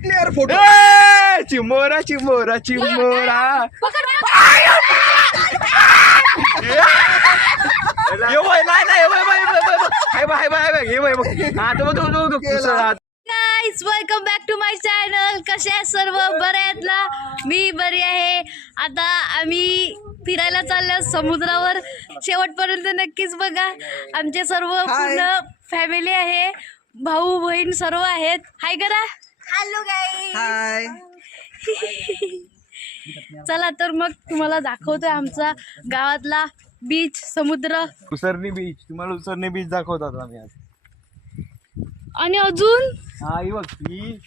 Clear photo. चिमोरा चिमोरा चिमोरा. Guys welcome back to my channel. कसे आहेत सर्व? बरे आहेत ना? मी बरी आहे. आता आम्ही फिरायला चाललो समुद्रावर. शेवटपर्यंत नक्कीच बघा. आमचे सर्व पूर्ण फॅमिली आहे, भाऊ बहीण सर्व आहेत. हाय करा. Hello guys. हाय. चला तर मग तुम्हाला दाखवतोय आमचा गावातला बीच, समुद्र. उसरणी बीच. तुम्हाला उसरणी बीच दाखवतात आम्ही आज. आणि अजून हा ही बघ, ही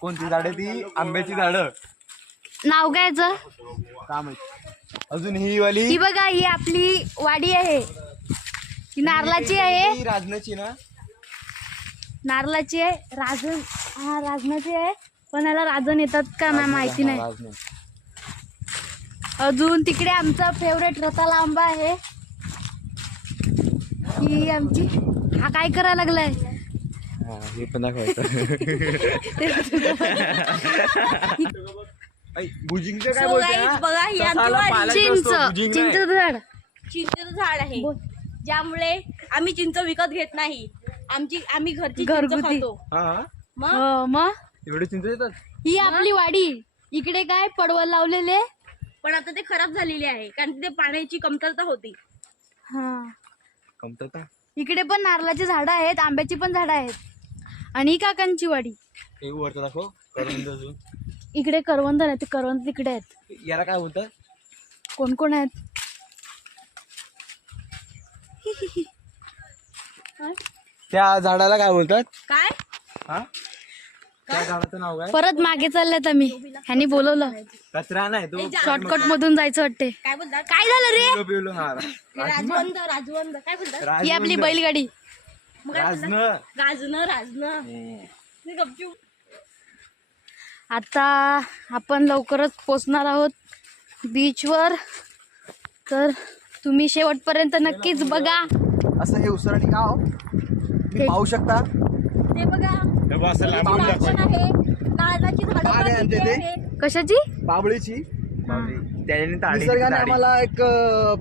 कोणती झाड आहे? ती आंब्याची झाडं. नाव घ्यायचं काय माहिती. अजून ही वाली, ही बघा, ही आपली वाडी आहे. ही नारळाची आहे. ही राजनाची ना? नारळाची आहे. राजन, हा राजनाची आहे, पण याला राजन येतात का नाही माहिती नाही. राजन. अजून तिकडे आमचा फेवरेट रताळा आंबा आहे. ही आमची. हा काय करायला लागलाय? हे पण दाखवायचं. भुजिंगचं काय बोलतोय? बघा ही ससाला आमची पालायचं चिंच, असतो, भुजिंग नाही. चिंचेचं झाड. चिंचेचं झाड आहे, ज्यामुळे आम्ही चिंच विकत घेत नाही. आम्ही घरची चिंच घरगुती. खातो. हा मग हो, मग एवढे चिंच येतात. ही आपली वाडी. इकडे काय पडवल लावलेले. पण आता ते खराब झालेले आहे, कारण तिथे पाण्याची कमतरता होती. हा, कमतरता. इकडे पण नारळाची झाडं आहेत, आंब्याची पण झाडं आहेत. आणि ही काकांची वाडी. हे वरचं दाखव. करवंद. अजून इकडे करवंद नाही, ते करवंद तिकडे आहेत. याला काय बोलतात? कोण कोण आहेत? त्या झाडाला काय बोलतात? काय हा, त्या झाडाचं नाव काय? परत मागे चालल्यात आम्ही. ह्यांनी बोलवलं. कचरा नाही तो. शॉर्टकट मधून जायचं वाटते. काय बोलतात? काय झालं रे? पिवलं पिवलं. हा राजवंद राजवंद काय बोलतात? ही आपली बैलगाडी. मग काय बोलतात? राजन. राजनं ते गपचूप. आता आपण लवकरच पोचणार आहोत बीचवर, तर तुम्ही शेवटपर्यंत नक्कीच बघा. असं हे उसरणी गाव तुम्ही पाहू शकता. ते बघा, राजन आहे, नारळाची झाडं बाग आहे पण आमच्या इथे इथे. आहे. कशाची? बाबळीची. निसर्गाने आम्हाला एक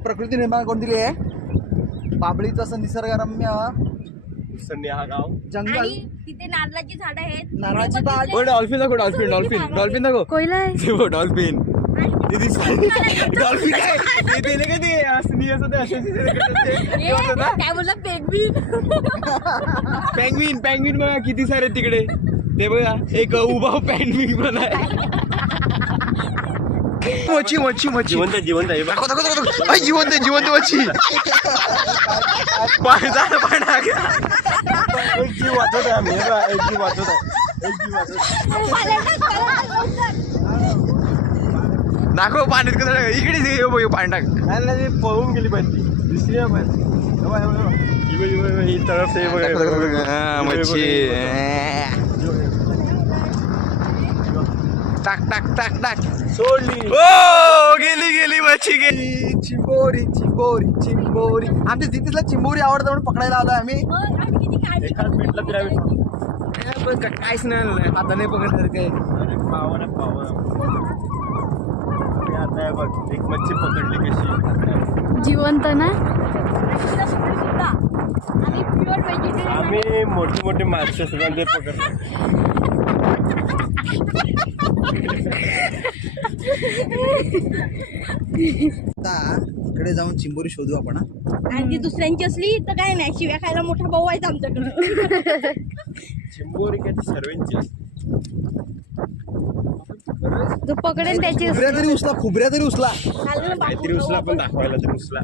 प्रकृती निर्माण करून दिली आहे. बाबळीचं असं निसर्गरम्य हा गाव. जंगल. आणि तिथे नारळाची झाडं आहेत. नारळाची बाग. डॉल्फिन दाखव. डॉल्फिन डॉल्फिन डॉल्फिन दाखव. कोयला आहे. डॉल्फिन. डॉल्फिन काय? ते नाही का ते असं असं ते असे काय बोलला? पेंग्विन. पॅंग्विन. पॅंग्विन बघा किती सारे तिकडे. ते बघा एक उभा पॅंग्विन पण आहे. मच्छी मच्छी मच्छी. जिवंत जिवंत आहे. दाखव, दाखव, दाखव. आई, जिवंत आहे, जिवंत मच्छी. एक जीव वाचत आहे आम्ही. हे बघा, एक जीव वाचत आहे. एक जीव वाचत दाखव पाण्यात कसं. इकडे पाणी टाक. आहे. ते पळून गेली पाहिजे. दिसली नाही पाहिजे. हे बघा, हे बघा. ही तरफ से बघा. हा, मच्छी. टाक टाक टाक टाक. सोडली. ओ, गेली गेली मच्छी गेली. चिंबोरी चिंबोरी चिंबोरी. आमच्या तिथला चिंबोरी आवडतं म्हणून पकडायला आलो आम्ही. आम्ही किती काळजी एखाद करतो. भेटला तरी आम्ही पण काहीच नाही, हाताने पकडणार काय. पावा ना पावा. आता हे बघ, एक मच्छी पकडली कशी. जिवंत ना? आणि तिला सोडली सुद्धा. आम्ही प्युअर व्हेजिटेरियन. आम्ही मोठे मोठे मासे सगळ्यांचे पकडतो. आता इकडे जाऊन चिंबोरी शोधू आपण. आणि ती दुसऱ्यांची असली तर काय नाही, शिव्या खायला मोठा भाऊ आहे आमच्याकडे. चिंबोरी काय ती सर्वांची असते. जो पकडेन त्याची. खुबऱ्या तरी उचला, खुबऱ्या तरी उचला. चालेल ना काहीतरी बापू. उचला पण दाखवायला तरी उचला.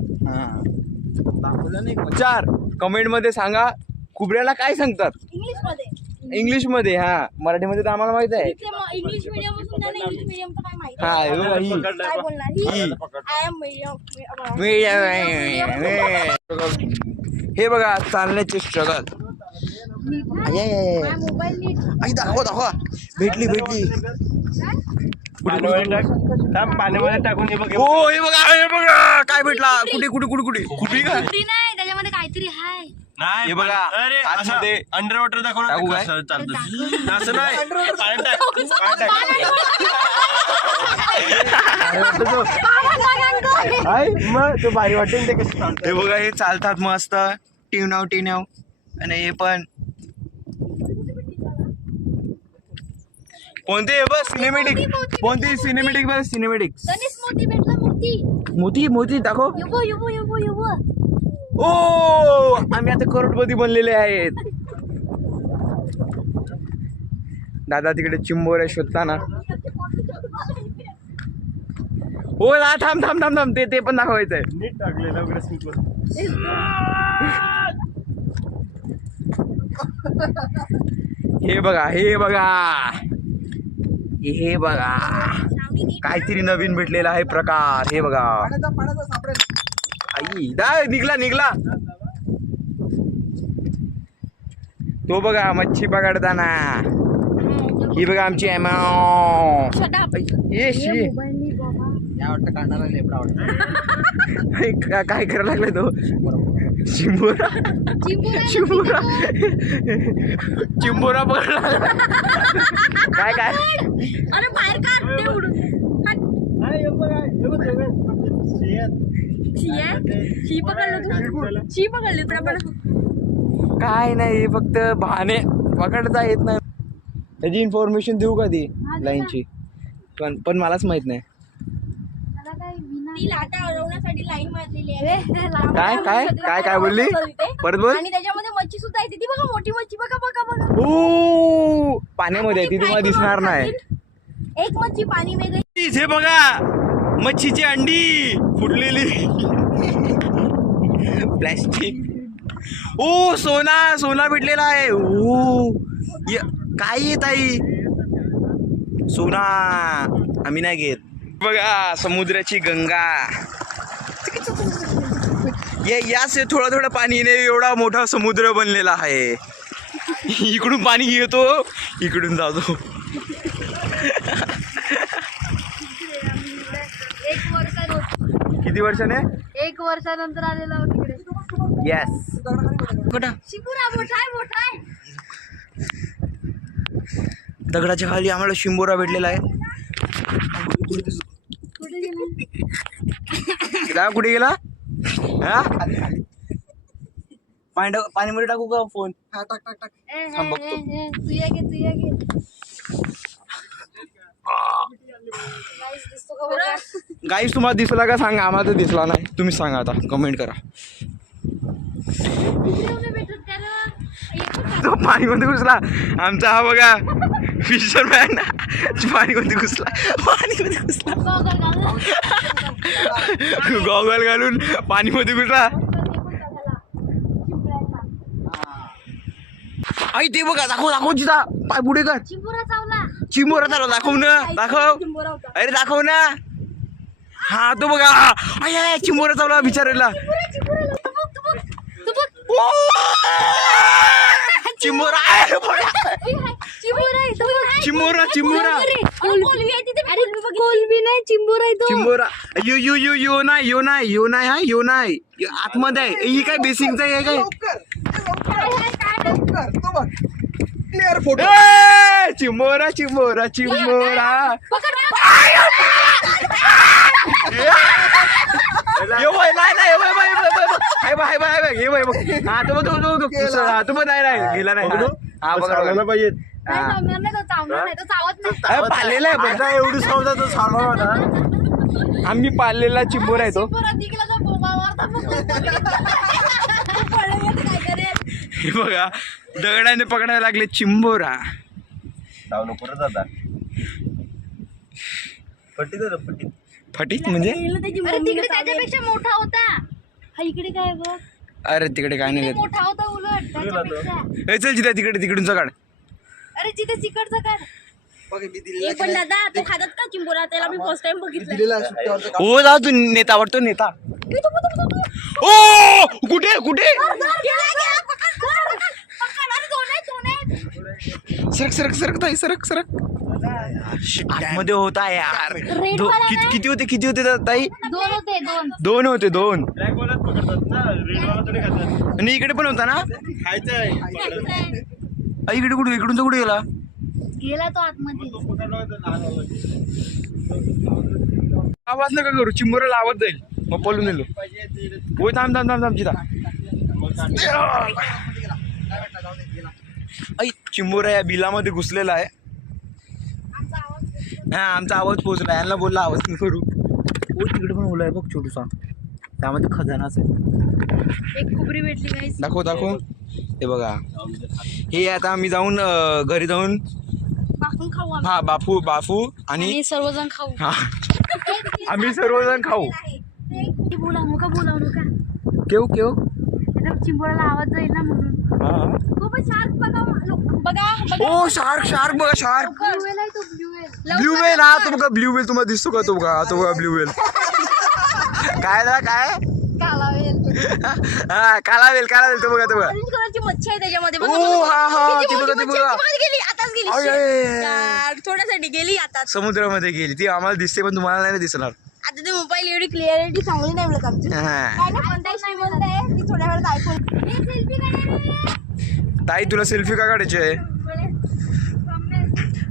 दाखवला नाही. चार कमेंट मध्ये सांगा खुबऱ्याला काय सांगतात इंग्लिश मध्ये. इंग्लिश मध्ये. हा, मराठीमध्ये तर आम्हाला माहित आहे. तिथे इंग्लिश मीडियम असून त्यांना इंग्लिश मीडियमचं काय माहिती. हा, हे बघा, ही काय बोलणार ही? ही. I am medium. हे बघा चालण्याचे स्ट्रगल. मोबाईल नीट. दाखवा दाखवा. भेटली भेटली. पाण्यामध्ये टाक. थांब, पाण्यामध्ये टाकून हे बघ. हो, हे बघा, हे बघा काय भेटला. कुठे कुठे कुठे कुठे. खुबी का? नाही, त्याच्यामध्ये काहीतरी हाय. हे बघा आतमध्ये अंडर वॉटर दाखव ना टाकू काय? कसं चालतं असं नाही पाण्यात टाक, पाण्यात टाक. मग तो भारी वाटेल ते कसं चालतं. हे बघा हे चालतात मस्त टिवनाव आणि हे पण कोणते बस सिनेमॅटिक कोणती सिनेमॅटिक बस सिनेमॅटिक गणेश मोती भेटला मोती मोती दाखव. युव ओ आम्ही आता करोडपती बनलेले आहेत. दादा तिकडे चिंबोऱ्या शोधताना. हो ना थांब ते पण दाखवायचंय. नीट टाकलेलं वगैरे स्निकर. हे बघा काहीतरी नवीन भेटलेला आहे प्रकार. हे बघा पाण्याचा सापडेल. आई निघला तो बघा मच्छी पकडताना. ही बघा आमची वाटतं काढणारा लेपडा वाटतं. काय करायला लागला तो चिंबोरा पकडला. काय अरे बाहेर काढ ते उडून. शी पकडली पण आपण काय नाही फक्त बहाणे पकडता येत नाही. त्याची इन्फॉर्मेशन देऊ का ती लाईनची पण मलाच माहित नाही. ती लाटा अडवण्यासाठी लाईन मारलेली आहे. काय बोलली परत बोल. आणि त्याच्यामध्ये मच्छी सुद्धा येते. ती बघा मोठी मच्छी बघा. ओ पाण्यामध्ये आहे ती तुम्हाला दिसणार नाही. एक मच्छी पाणी वेगळी. हे बघा मच्छीची अंडी फुटलेली प्लॅस्टिक. ओ सोना भेटलेला आहे. ओ काय येत आई सोना आम्ही नाही घेत. बघा समुद्राची गंगा. याचे थोडं पाणीने एवढा मोठा समुद्र बनलेला आहे. इकडून पाणी येतो इकडून जातो. किती वर्षाने 1 वर्षानंतर आलेला आहोत तिकडे. येस कुठं शिपुरा मोठा आहे. दगडाच्या खाली आम्हाला शिंबोरा भेटलेला आहे. कुठे गेला हा पाणीमध्ये टाकू का फोन. हा टाक. थांब बघतो. तू या घे. दिसतो का बघा. गाईस तुम्हाला दिसला का सांगा. आम्हाला तर दिसला नाही. तुम्ही सांगा आता कमेंट करा. तो पाणीमध्ये घुसला आमचा हा बघा फिशरमॅन. पाणीमध्ये घुसला गॉगल घालून पाणीमध्ये घुसला. आई ते बघा दाखव जिथा पाय पुढे कर. चिंबोरा चालला दाखव. अरे दाखव ना. हा तो बघा आय चिंबोरा चावला बिचारायला. चिंबोरा कोलबी नाही चिंबोरा यो नाही आतमध्ये आहे. ही काय बेसिंगचा आहे काय. Clear photo. चिंबोरा गेला नाही. हा बघा पाहिजे पाळलेला आहे. एवढी समजा तो चालवा होता. आम्ही पाळलेला चिंबोरा आहे तो. हे बघा दगडाने पकडायला लागले चिंबोरा. डाऊन परत जाता पट्टी फटीत म्हणजे तिकडे त्याच्यापेक्षा मोठा होता. हा इकडे काय बघ. अरे तिकडे काय नाही. मोठा होता उलट त्याच्यापेक्षा. चल जिथे तिकडून काढ. अरे जिथे तिकडचं काढ. पण दादा तो खातात का चिंबोरा. त्याला मी फर्स्ट टाइम बघितलं. दिलेला सुट्ट्यावरचं हो जाऊ तू नेता आवडतो नेता. ओ कुठे सरक ताई सरक. आतमध्ये होता यार. किती होते ताई. 2 होते. दोन. ब्लॅक बॉलच पकडतात ना आणि इकडे पण होता ना खायचंय इकडे कुठे इकडून तर कुठे गेला गेला तो आतमध्ये. आवाज नका करू चिंबोऱ्याला आवाज जाईल मग पळून नेलो होय थांब थांब थांब थांब चिता ऐ चिंबोरा या बिलामध्ये घुसलेला आहे हा आमचा आवाज पोहोचला यांना बोलला आवाज नाही करू ओ तिकडे पण ओला आहे बघ छोटूसा त्यामध्ये खजानाच आहे एक खुबरी भेटली गाईस. दाखव दाखव हे बघा हे आता आम्ही जाऊन घरी जाऊन बापून खाऊ आम्ही. हा बापू बापू आणि आणि सर्वजण खाऊ. हा आम्ही सर्वजण खाऊ बोलावू नका बोलावू नका केव केव आता चिंबोऱ्याला आवाज जाईल ना म्हणून. हा तो पण शार्क बघा बघा ओ शार्क शार्क बघा शार्क ब्ल्यू व्हेल आहे तो ब्ल्यू व्हेल. ब्ल्यू वेल हा तो बघा ब्ल्यू वेल तुम्हाला दिसतो का तो बघा तो बघा ब्ल्यू वेल काय ना काय हा काला वेल तो बघा तो बघा ऑरेंज कलरची मच्छी आहे त्याच्यामध्ये ओ हा हा ते बघा ते बघा गेली आताच गेली आय, आय, आय. यार, थोड्यासाठी गेली आता समुद्रामध्ये गेली ती आम्हाला दिसते पण तुम्हाला नाही दिसणार आता ते मोबाईल एवढी क्लिअरिटी चांगली नाही मिळत आमची हा. काय ना कोणताही श्रीमंत आहे ती थोड्या वेळात आयफोन ताई तुला सेल्फी का काढायची आहे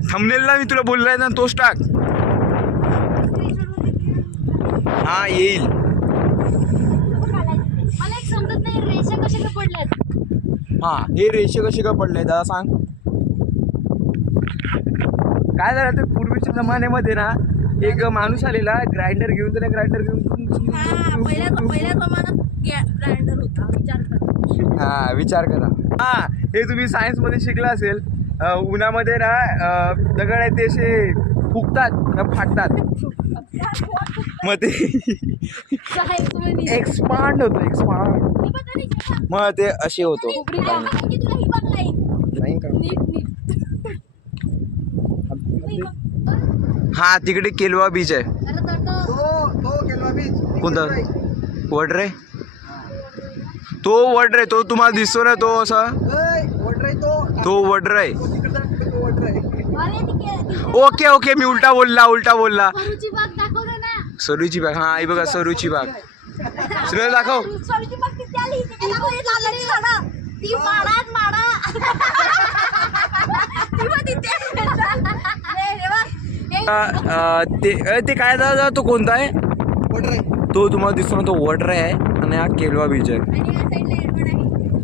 थंबनेलला मी तुला बोललाय ना तोच टाक हा येईल मला एक समजत नाही रेषा कशा पडल्यात. हा हे रेषे कसे का पडले दादा सांग काय झालं ते पूर्वीच्या जमान्यामध्ये ना एक माणूस आलेला ग्राइंडर घेऊन त्याने ग्राइंडर घेऊन पहिल्या प्रमाणात ग्राइंडर होता विचार करा हा विचार करा हा हे तुम्ही सायन्स मध्ये शिकला असेल उन्हामध्ये ना दगड आहे ते असे फुगतात ना फाटतात मग ते एक्सपांड होतं एक्सपांड मग ते असे होतो नाही का हा तिकडे केलवा बीच आहे तो केलवा बीच कोणता वडरे तो वडरे तो तुम्हाला दिसतो ना तो असा तो वडरे ओके ओके मी उलटा बोलला सरूची बाग दाखव दे ना. सरूची बाग हा आई बघा सरूची बाग सुरेल दाखव सॉरीची बाग किती आली ती लालाची झाडं ती माडा ती पण तिथे ते काय दादा तो कोणता आहे तो तुम्हाला दिसतो ना तो वडरे आहे आणि हा केलवा बीच आहे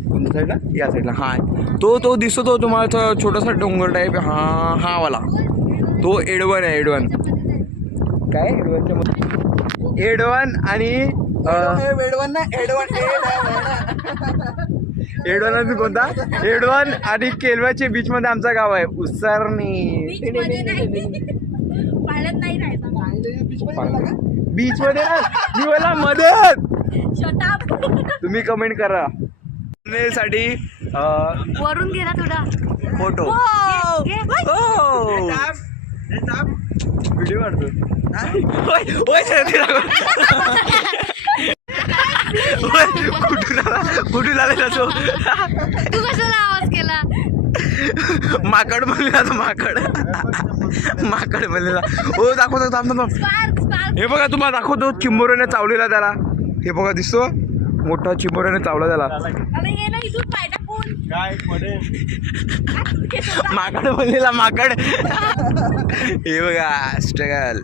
कोणत्या साईडला या साईडला हा तो दिसतो तो तुम्हाला छोटासा डोंगर टाईप हा वाला तो एडवन आहे एडवन काय एडवनच्या मध्ये एडवन आणि एडवन आणि कोणता एडवन आणि केलवाच्या बीच मध्ये आमचं गाव आहे उसरणी पाण्यात नाही राहायचं बीच मध्ये मी बोला मदत शटाप तुम्ही कमेंट करा साठी वरून घे ना थोडा फोटो व्हिडिओ काढतो कुठून आलेला तो तू कशाला आवाज केला. माकड म्हणलेला तो माकड म्हणलेला हो दाखवतो थांब हे बघा तुम्हाला दाखवतो चिंबोऱ्याने चावलेला त्याला हे बघा दिसतो मोठा चिंबोऱ्याने चावला त्याला अरे ये ना इथून पाय टाकून काय पडेल माकड म्हणलेला माकड हे बघा स्ट्रगल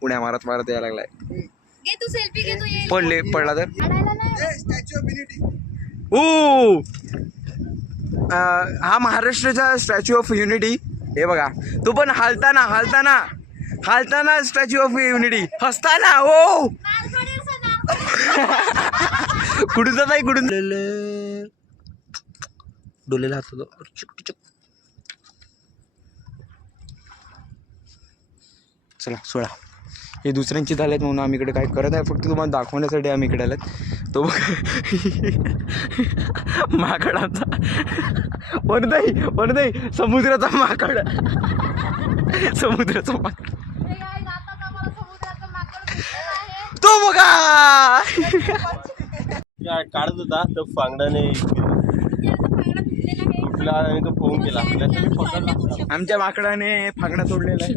पुण्या मारत यायला लागलाय घे तू सेल्फी घे तू ये पडला तर काढायला नाही. स्टॅच्यू ऑफ युनिटी ओ हा महाराष्ट्राचा स्टॅच्यू ऑफ युनिटी हे बघा तो पण हालताना स्टॅच्यू ऑफ युनिटी हसताना ओ कुठून जात आहे कुठून डोलेला हात होतो चला सोडा हे दुसऱ्यांची झालेत म्हणून आम्ही इकडे काय करत आहे फक्त तुम्हाला दाखवण्यासाठी आम्ही इकडे आलेत तो माकड आमचा वरदाई समुद्राचा माकड तो बघा काढत होता तो फांगडाने तुटला आणि तो फोन केला आमच्या माकडाने फांगडा तोडलेला आहे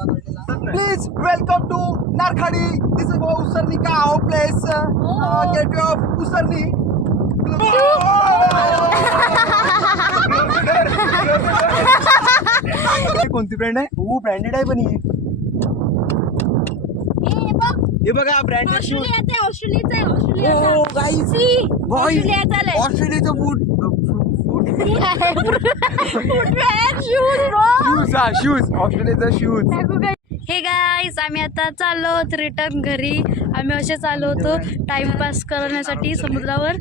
please welcome to Narkhadi. This is Usarni का प्लेस गेटवे ऑफ उसरनी. कोणती ब्रँड आहे? हो ब्रँडेड आहे पण ही. हे बघा ब्रँडेड शूज. ऑस्ट्रेलियाचा गाईज ऑस्ट्रेलियाचं बूट. शूज ऑस्ट्रेलियाचा शूज. हे गाईस आम्ही आता चाललो आहोत रिटर्न घरी. आम्ही असेच आलो होतो टाइमपास करण्यासाठी समुद्रावर.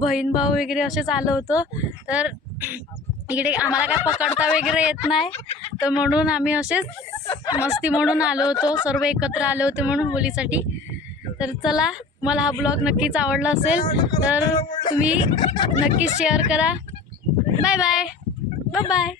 बहीण भाऊ वगैरे असेच आलो होतो. तर इकडे आम्हाला काय पकडता वगैरे येत नाही, तर म्हणून आम्ही असेच मस्ती म्हणून आलो होतो. सर्व एकत्र आले होते म्हणून होलीसाठी. तर चला, मला हा ब्लॉग नक्कीच आवडला असेल तर तुम्ही नक्कीच शेअर करा. Bye bye bye bye.